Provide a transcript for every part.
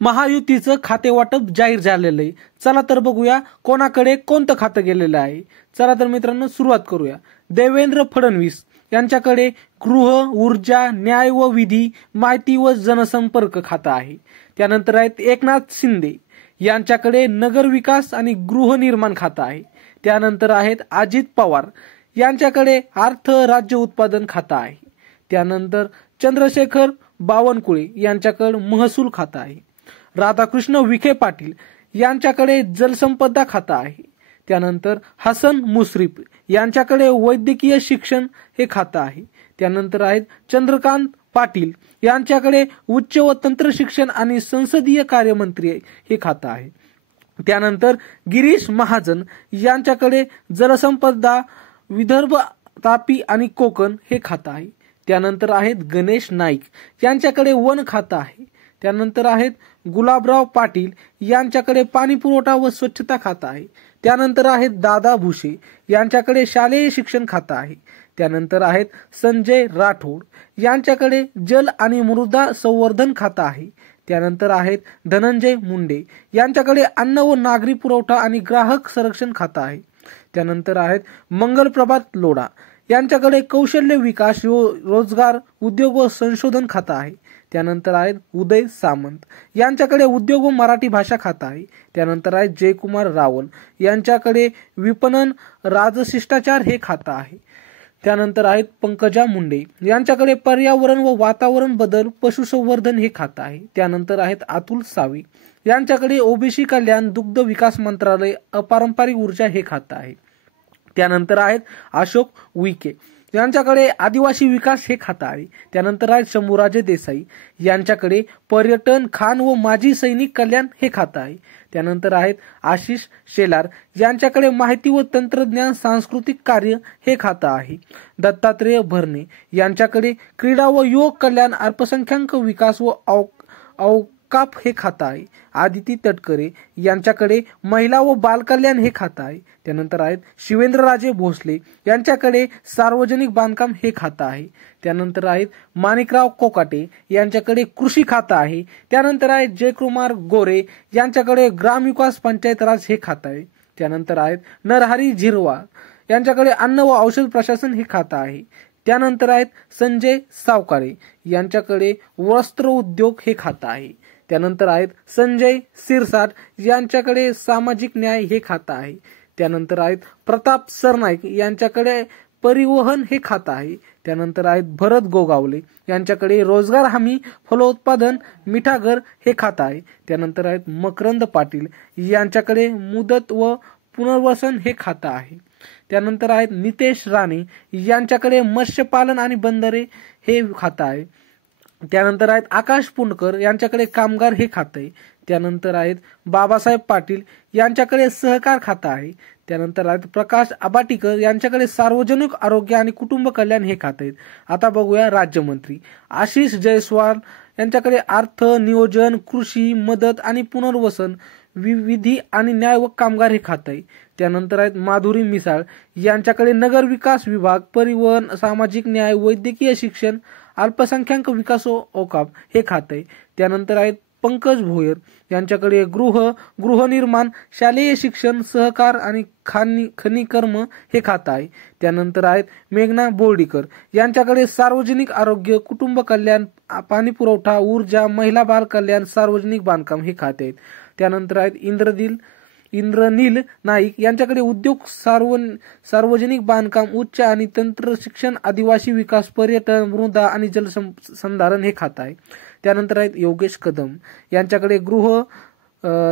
महायुतीचं खाते वाटप जाहीर झालेलं आहे। चला तर बघूया कोणाकडे कोणतं खातं गेलेलं आहे। चला तर मित्रांनो सुरुवात करूया। देवेंद्र फडणवीस यांच्याकडे गृह, ऊर्जा, न्याय व विधी, माहिती व जनसंपर्क खातं आहे। त्यानंतर आहेत एकनाथ शिंदे यांच्याकडे नगर विकास आणि गृहनिर्माण खातं आहे। त्यानंतर आहेत अजित पवार यांच्याकडे अर्थ राज्य उत्पादन खातं आहे। त्यानंतर चंद्रशेखर बावनकुळे यांच्याकडे महसूल खातं आहे। राधाकृष्ण विखे पाटील यांच्याकडे जलसंपदा खातं आहे। त्यानंतर हसन मुश्रीफ यांच्याकडे वैद्यकीय शिक्षण हे खातं आहे। त्यानंतर आहेत चंद्रकांत पाटील यांच्याकडे उच्च व तंत्र शिक्षण आणि संसदीय कार्यमंत्री हे खातं आहे। त्यानंतर गिरीश महाजन यांच्याकडे जलसंपदा, विदर्भ, तापी आणि कोकण हे खातं आहे। त्यानंतर आहेत गणेश नाईक यांच्याकडे वन खातं आहे। त्यानंतर आहेत गुलाबराव पाटील यांच्याकडे पाणी पुरवठा व स्वच्छता खातं आहे। त्यानंतर आहेत दादा भुसे यांच्याकडे शालेय शिक्षण खातं आहे। त्यानंतर आहेत संजय राठोड यांच्याकडे जल आणि मृदा संवर्धन खातं आहे। त्यानंतर आहेत धनंजय मुंडे यांच्याकडे अन्न व नागरी पुरवठा आणि ग्राहक संरक्षण खातं आहे। त्यानंतर आहेत मंगलप्रभात लोढा यांच्याकडे कौशल्य विकास, रोजगार, उद्योग व संशोधन खातं आहे। त्यानंतर आहेत उदय सामंत यांच्याकडे उद्योग व मराठी भाषा खातं आहे। त्यानंतर आहेत जयकुमार रावल यांच्याकडे विपणन, राजशिष्टाचार हे खातं आहे। त्यानंतर आहेत पंकजा मुंडे यांच्याकडे पर्यावरण व वातावरण बदल, पशुसंवर्धन हे खातं आहे। त्यानंतर आहेत अतुल सावे यांच्याकडे ओबीसी कल्याण, दुग्ध विकास मंत्रालय, अपारंपरिक ऊर्जा हे खातं आहे। त्यानंतर आहेत अशोक उईके यांच्याकडे आदिवासी विकास हे खातं आहे। त्यानंतर आहेत शंभूराजे देसाई यांच्याकडे पर्यटन, खाण व माजी सैनिक कल्याण हे खातं आहे। त्यानंतर आहेत आशिष शेलार यांच्याकडे माहिती व तंत्रज्ञान, सांस्कृतिक कार्य हे खातं आहे। दत्तात्रेय भरणे यांच्याकडे क्रीडा व युवक कल्याण, अल्पसंख्याक विकास व औकाफ हे खातं आहे। आदिती तटकरे यांच्याकडे महिला व बालकल्याण हे खातं आहे। त्यानंतर आहेत शिवेंद्रराजे भोसले यांच्याकडे सार्वजनिक बांधकाम हे खातं आहे। त्यानंतर आहेत माणिकराव कोकाटे यांच्याकडे कृषी खातं आहे। त्यानंतर आहेत जयकुमार गोरे यांच्याकडे ग्रामविकास, पंचायत राज हे खातं आहे। त्यानंतर आहेत नरहरी झिरवाळ यांच्याकडे अन्न व औषध प्रशासन हे खातं आहे। त्यानंतर आहेत संजय सावकारे यांच्याकडे वस्त्र उद्योग हे खातं आहे। त्यानंतर आहेत संजय सिरसाट यांच्याकडे सामाजिक न्याय हे खातं आहे। त्यानंतर आहेत प्रताप सरनाईक यांच्याकडे परिवहन हे खातं आहे। त्यानंतर आहेत भरत गोगावले यांच्याकडे रोजगार हमी, फलोत्पादन, मिठागर हे खातं आहे। त्यानंतर आहेत मकरंद पाटील यांच्याकडे मुदत व पुनर्वसन हे खातं आहे। त्यानंतर आहेत नितेश राणे यांच्याकडे मत्स्यपालन आणि बंदरे हे खातं आहे। त्यानंतर आहेत आकाश पुणकर यांच्याकडे कामगार हे खातं आहे। त्यानंतर आहेत बाबासाहेब पाटील यांच्याकडे सहकार खातं आहे। त्यानंतर आहेत प्रकाश आबाटीकर यांच्याकडे सार्वजनिक आरोग्य आणि कुटुंब कल्याण हे खातं आहे। आता बघूया राज्यमंत्री। आशिष जयस्वाल यांच्याकडे अर्थ, नियोजन, कृषी, मदत आणि पुनर्वसन, विधी आणि न्याय व कामगार हे खातं आहे। त्यानंतर आहेत माधुरी मिसाळ यांच्याकडे नगर विकास विभाग, परिवहन, सामाजिक न्याय, वैद्यकीय शिक्षण, अल्पसंख्याक विकास व औकाफ हे खातं आहे। त्यानंतर आहेत पंकज भोयर यांच्याकडे गृहनिर्माण, शालेय शिक्षण, सहकार आणि खनिकर्म हे खातं आहे। त्यानंतर आहेत मेघना बोर्डीकर यांच्याकडे सार्वजनिक आरोग्य, कुटुंब कल्याण, पाणी पुरवठा, ऊर्जा, महिला बाल कल्याण, सार्वजनिक बांधकाम हे खाते आहेत। त्यानंतर आहेत इंद्रनील नाईक यांच्याकडे उद्योग, सार्वजनिक बांधकाम, उच्च आणि तंत्र शिक्षण, आदिवासी विकास, पर्यटन, मृदा आणि जलसंधारण हे खातं आहे। त्यानंतर आहेत योगेश कदम यांच्याकडे गृह,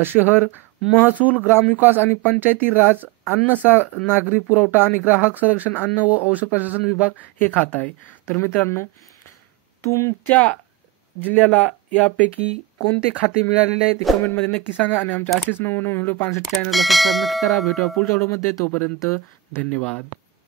शहर, महसूल, ग्रामविकास आणि पंचायती राज, अन्न, नागरी पुरवठा आणि ग्राहक संरक्षण, अन्न व औषध प्रशासन विभाग हे खातं आहे। तर मित्रांनो, तुमच्या जिल्ह्याला यापैकी कोणते खाते मिळालेले आहे ते कमेंटमध्ये नक्की सांगा आणि आमच्या असेच नवनवीन व्हिडिओ पाहण्यासाठी चॅनलला सबस्क्राईब नक्की करा। भेटूया पुढच्या व्हिडिओमध्ये, तोपर्यंत धन्यवाद।